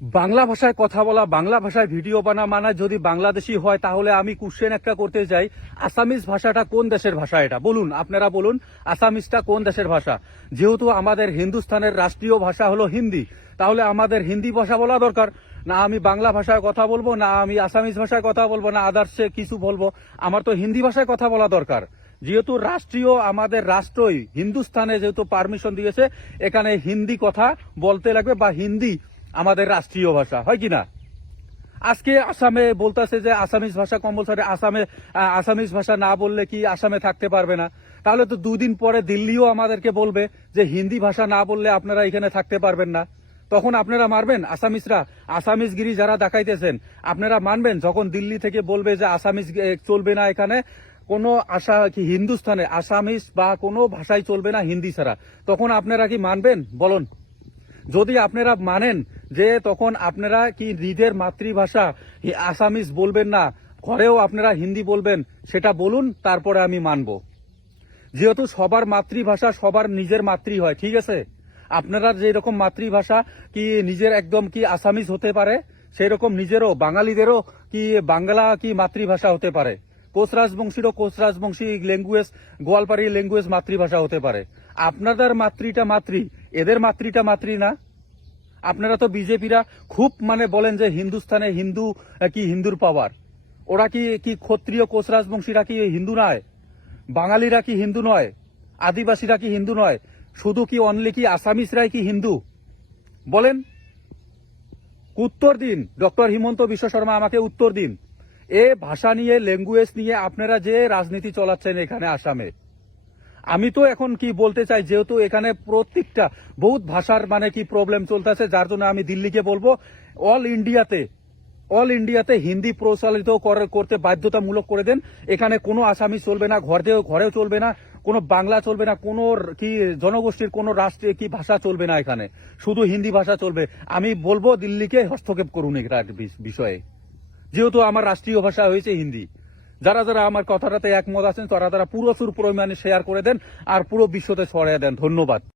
বাংলা ভাষায় কথা বলা, বাংলা ভাষায় ভিডিও বানা যদি বাংলাদেশি হয়, তাহলে আমি কোশ্চেন একটা করতে চাই, আসামিজ ভাষাটা কোন দেশের ভাষা? এটা বলুন, আপনারা বলুন, আসামিজটা কোন দেশের ভাষা? যেহেতু আমাদের হিন্দুস্তানের রাষ্ট্রীয় ভাষা হলো হিন্দি, তাহলে আমাদের হিন্দি ভাষা বলা দরকার। না আমি বাংলা ভাষায় কথা বলবো, না আমি আসামিজ ভাষায় কথা বলবো, না আদার্সে কিছু বলবো, আমার তো হিন্দি ভাষায় কথা বলা দরকার। যেহেতু রাষ্ট্রীয়, আমাদের রাষ্ট্রই হিন্দুস্তানে যেহেতু পারমিশন দিয়েছে, এখানে হিন্দি কথা বলতে লাগবে, বা হিন্দি আমাদের রাষ্ট্রীয় ভাষা, হয় কি না? আজকে আসামে বলতেছে যে আসামিজ ভাষা কম্পালসারি, আসামিজ ভাষা না বললে কি আসামে থাকতে পারবে না? তাহলে তো দুদিন পরে দিল্লিও আমাদেরকে বলবে যে হিন্দি ভাষা না বললে আপনারা এখানে থাকতে পারবেন না। তখন আপনারা মানবেন? আসামিজরা, আসামিজগিরি যারা দেখাইতেছেন, আপনারা মানবেন যখন দিল্লি থেকে বলবে যে আসামিজ চলবে না এখানে? কোনো হিন্দুস্তানে আসামিজ বা কোনো ভাষাই চলবে না হিন্দি ছাড়া, তখন আপনারা কি মানবেন বলুন? যদি আপনারা মানেন যে তখন আপনারা কি নিজের মাতৃভাষা আসামিজ বলবেন না, ঘরেও আপনারা হিন্দি বলবেন, সেটা বলুন, তারপরে আমি মানব। যেহেতু সবার মাতৃভাষা সবার নিজের মাতৃ হয়, ঠিক আছে? আপনারা যেরকম মাতৃভাষা কি নিজের একদম কি আসামিজ হতে পারে, সেই রকম নিজেরও বাঙালিদেরও কি বাংলা কি মাতৃভাষা হতে পারে। কোচ রাজবংশীরও কোচ রাজবংশী ল্যাঙ্গুয়েজ, গোয়ালপাড়ি ল্যাঙ্গুয়েজ মাতৃভাষা হতে পারে। আপনাদের মাতৃটা মাতৃ, এদের মাতৃটা মাতৃ না? আপনারা তো বিজেপিরা খুব বলেন যে হিন্দুস্তানে হিন্দু কি হিন্দুর পাওয়ার। ওরা কি কি ক্ষত্রিয় কোচ রাজবংশীরা কি হিন্দু নয়? বাঙালিরা কি হিন্দু নয়? আদিবাসীরা কি হিন্দু নয়? শুধু কি অনলি কি আসামিসরাই কি হিন্দু? বলেন, উত্তর দিন। ডক্টর হিমন্ত বিশ্ব শর্মা আমাকে উত্তর দিন। এ ভাষা নিয়ে, ল্যাঙ্গুয়েজ নিয়ে আপনারা যে রাজনীতি চালাচ্ছেন এখানে আসামে, আমি তো এখন কি বলতে চাই, যেহেতু এখানে প্রত্যেকটা বহুত ভাষার কি প্রবলেম চলতেছে, যার জন্য আমি দিল্লিকে বলবো অল ইন্ডিয়াতে হিন্দি প্রচলিত করতে বাধ্যতামূলক করে দেন। এখানে কোনো আসামি চলবে না, ঘরেও চলবে না, কোনো বাংলা চলবে না, কোনো কি জনগোষ্ঠীর কোনো রাষ্ট্রে কি ভাষা চলবে না, এখানে শুধু হিন্দি ভাষা চলবে। আমি বলবো দিল্লিকে হস্তক্ষেপ করুন এটার বিষয়ে, যেহেতু আমার রাষ্ট্রীয় ভাষা হয়েছে হিন্দি। যারা যারা আমার কথাটাতে একমত আছেন, তারা তারা পুরো পরিমাণে শেয়ার করে দেন আর পুরো বিশ্বতে ছড়িয়ে দেন। ধন্যবাদ।